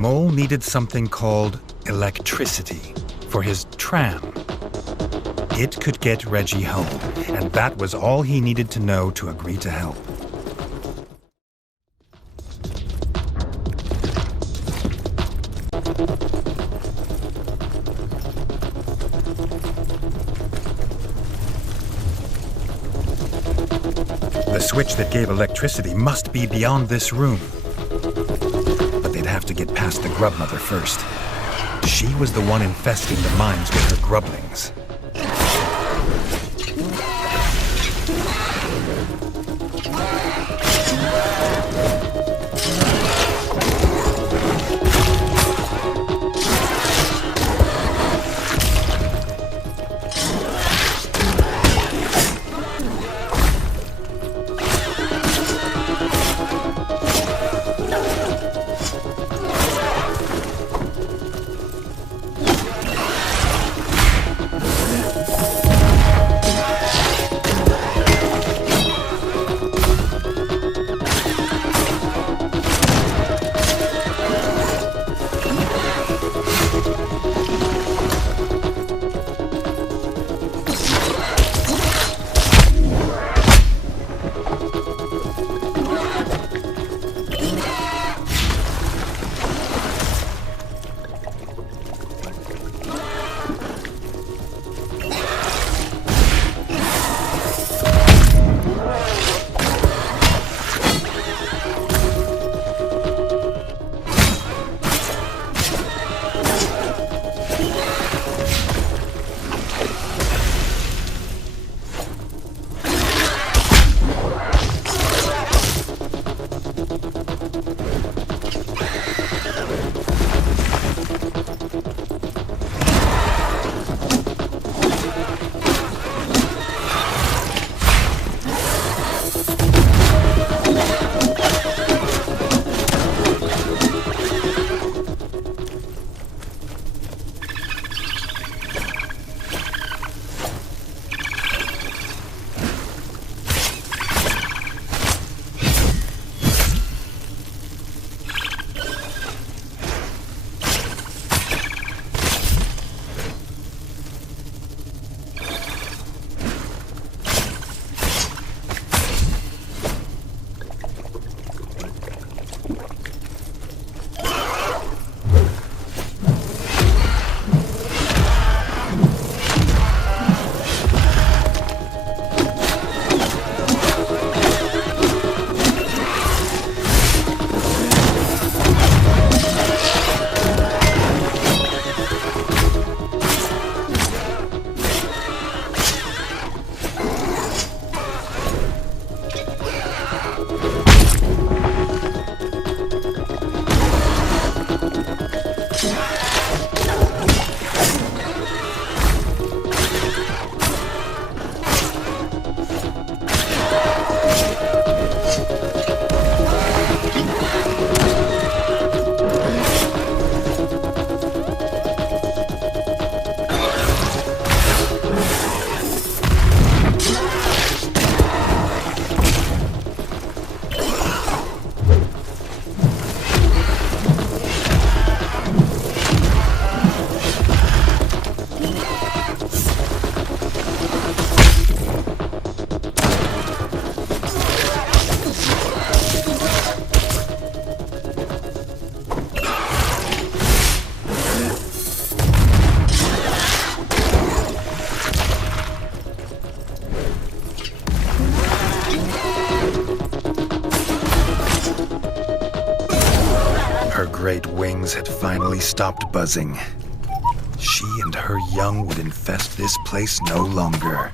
mole needed something called electricity for his tram. It could get Redgi home, and that was all he needed to know to agree to help. The switch that gave electricity must be beyond this room. But they'd have to get past the grub mother first. She was the one infesting the mines with her grublings. great wings had finally stopped buzzing. She and her young would infest this place no longer.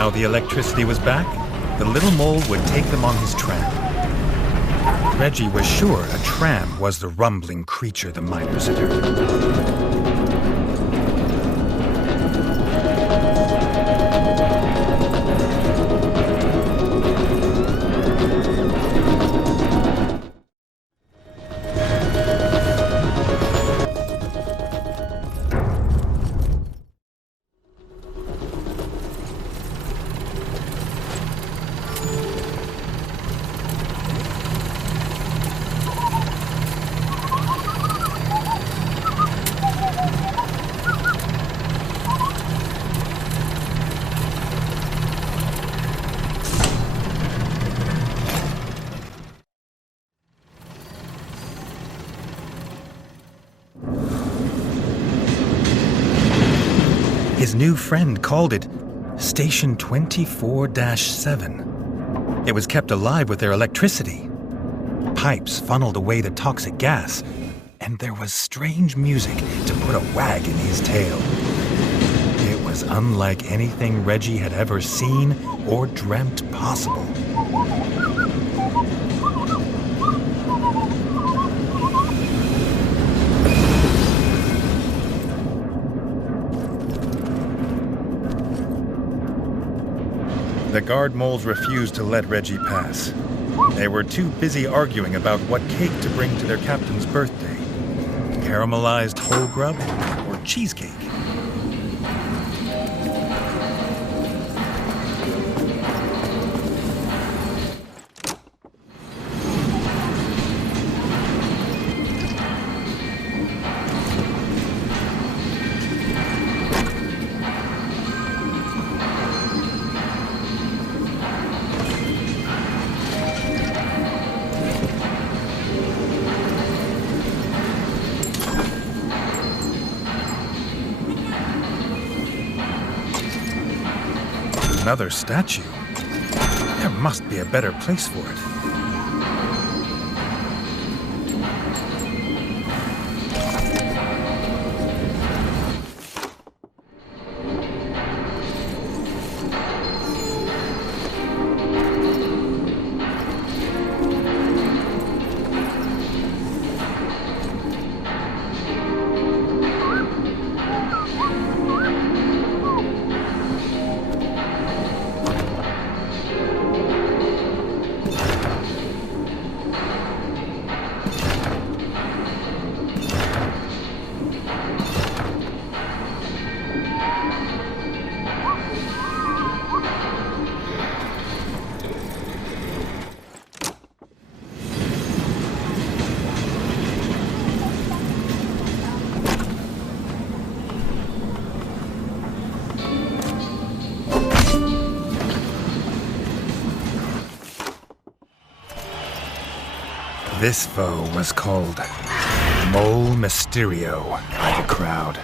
Now the electricity was back, the little mole would take them on his tram. Redgi was sure a tram was the rumbling creature the miners had heard. His new friend called it Station 24-7. It was kept alive with their electricity. Pipes funneled away the toxic gas, and there was strange music to put a wag in his tail. It was unlike anything Redgi had ever seen or dreamt possible. The guard moles refused to let Redgi pass. They were too busy arguing about what cake to bring to their captain's birthday. Caramelized whole grub or cheesecake? Another statue. There must be a better place for it. This foe was called Mole Mysterio by the crowd.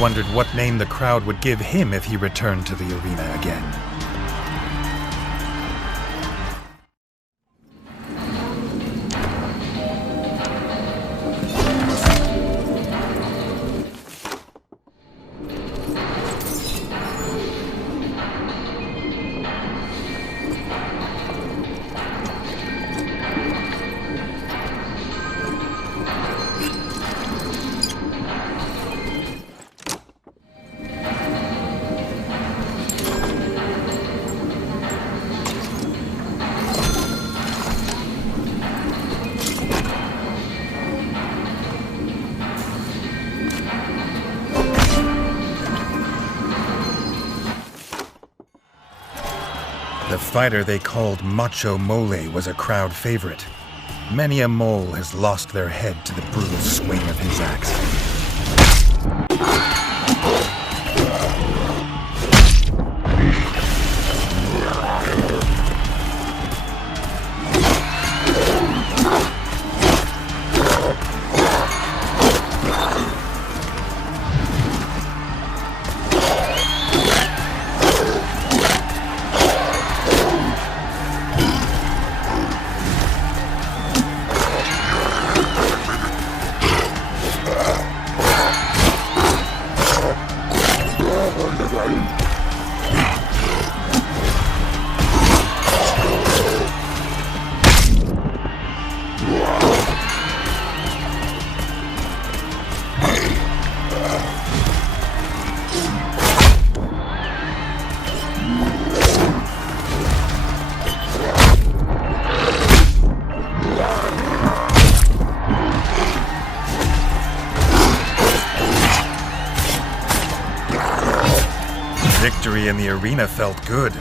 Wondered what name the crowd would give him if he returned to the arena again. The fighter they called Macho Mole was a crowd favorite. Many a mole has lost their head to the brutal swing of his axe. Victory in the arena felt good.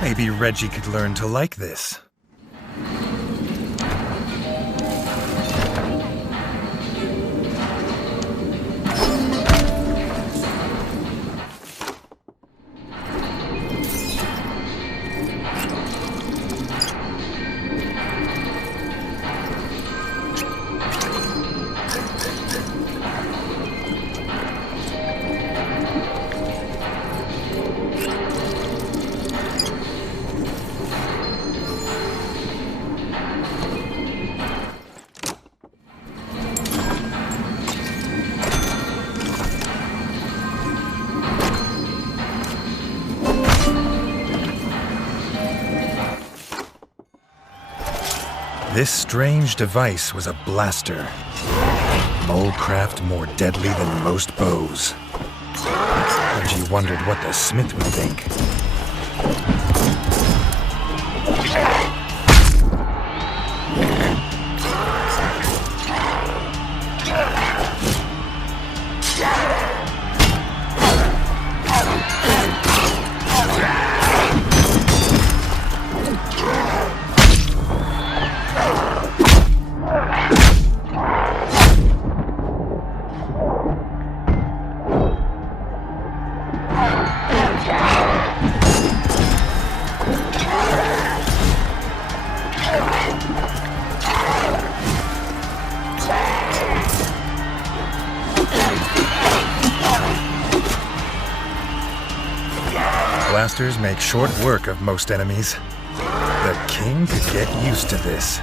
Maybe Redgi could learn to like this. This strange device was a blaster. Molecraft more deadly than most bows. Redgi wondered what the smith would think. Blasters make short work of most enemies. The king could get used to this.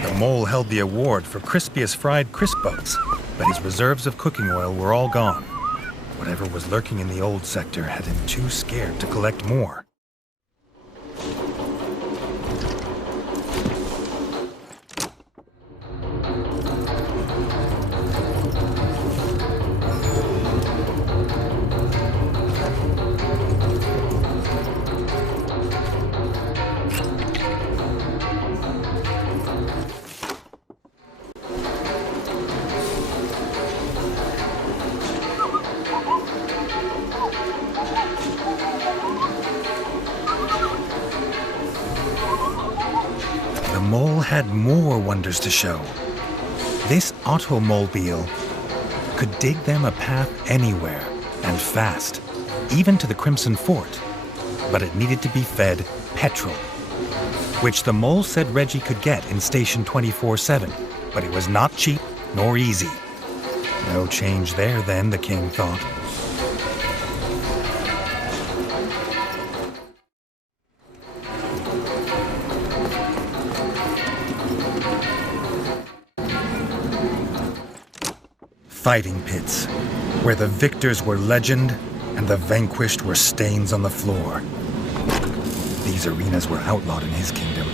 The mole held the award for crispiest fried crisp bugs, but his reserves of cooking oil were all gone. Whatever was lurking in the old sector had him too scared to collect more. The mole had more wonders to show. This automobile could dig them a path anywhere, and fast, even to the Crimson Fort. But it needed to be fed petrol, which the mole said Redgi could get in Station 24/7, but it was not cheap nor easy. No change there then, the king thought. Fighting pits, where the victors were legend and the vanquished were stains on the floor. These arenas were outlawed in his kingdom.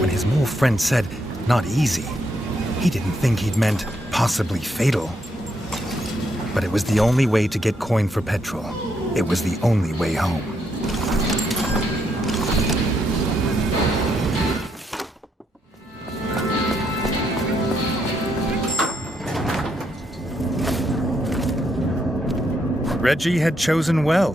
When his mole friend said, "not easy," he didn't think he'd meant possibly fatal. But it was the only way to get coin for petrol. It was the only way home. Redgi had chosen well.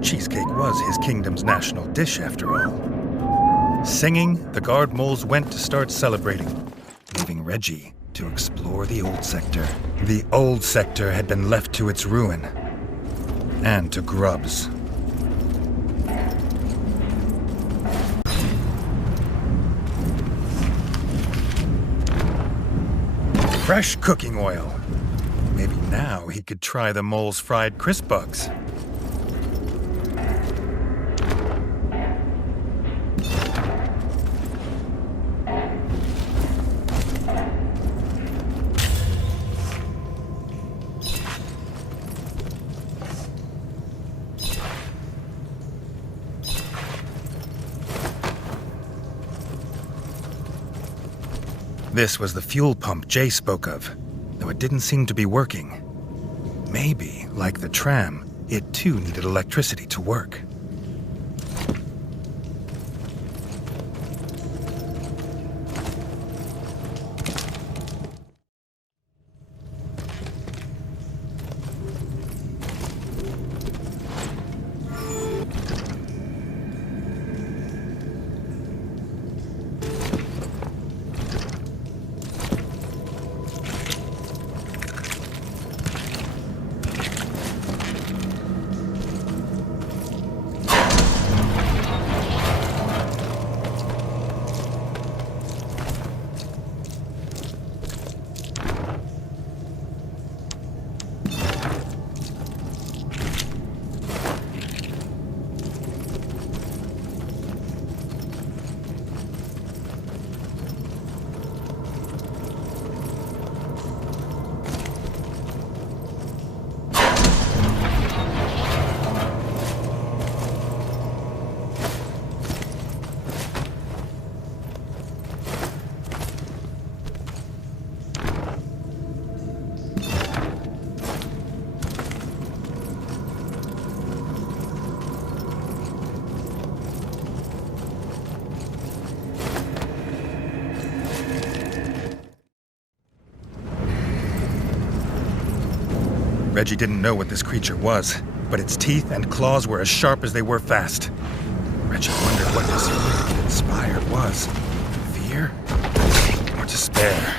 Cheesecake was his kingdom's national dish, after all. Singing, the guard moles went to start celebrating, leaving Redgi to explore the old sector. The old sector had been left to its ruin, and to grubs. Fresh cooking oil. Maybe now he could try the mole's fried crisp bugs. This was the fuel pump Jay spoke of, though it didn't seem to be working. Maybe, like the tram, it too needed electricity to work. Redgi didn't know what this creature was, but its teeth and claws were as sharp as they were fast. Redgi wondered what this unit it inspired was. Fear or despair?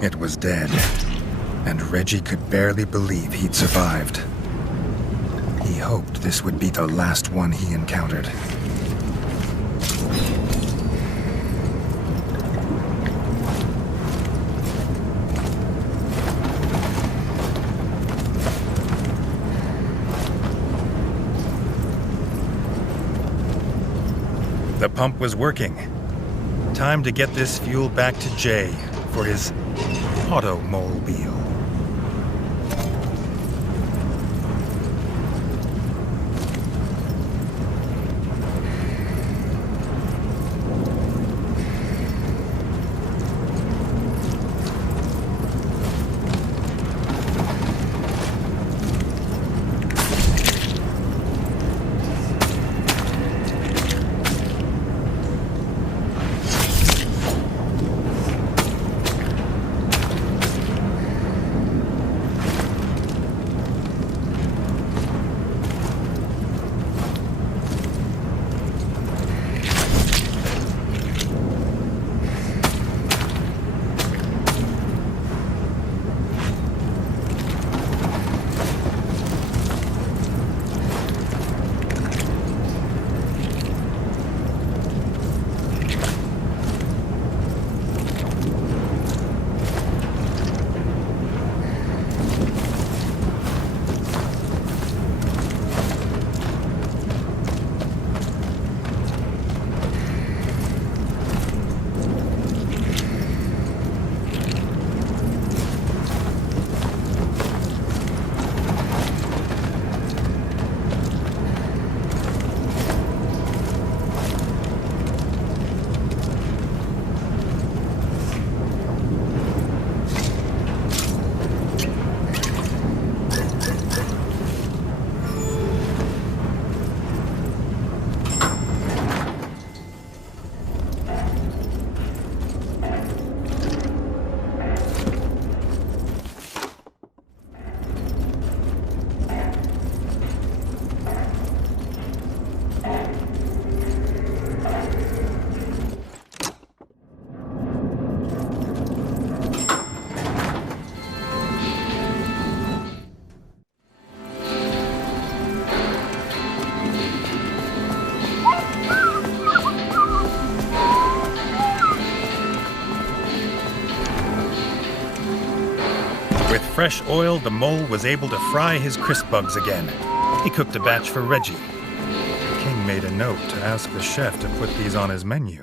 It was dead, and Redgi could barely believe he'd survived. He hoped this would be the last one he encountered. The pump was working. Time to get this fuel back to Jay for his automobile. With fresh oil, the mole was able to fry his crisp bugs again. He cooked a batch for Redgi. King made a note to ask the chef to put these on his menu.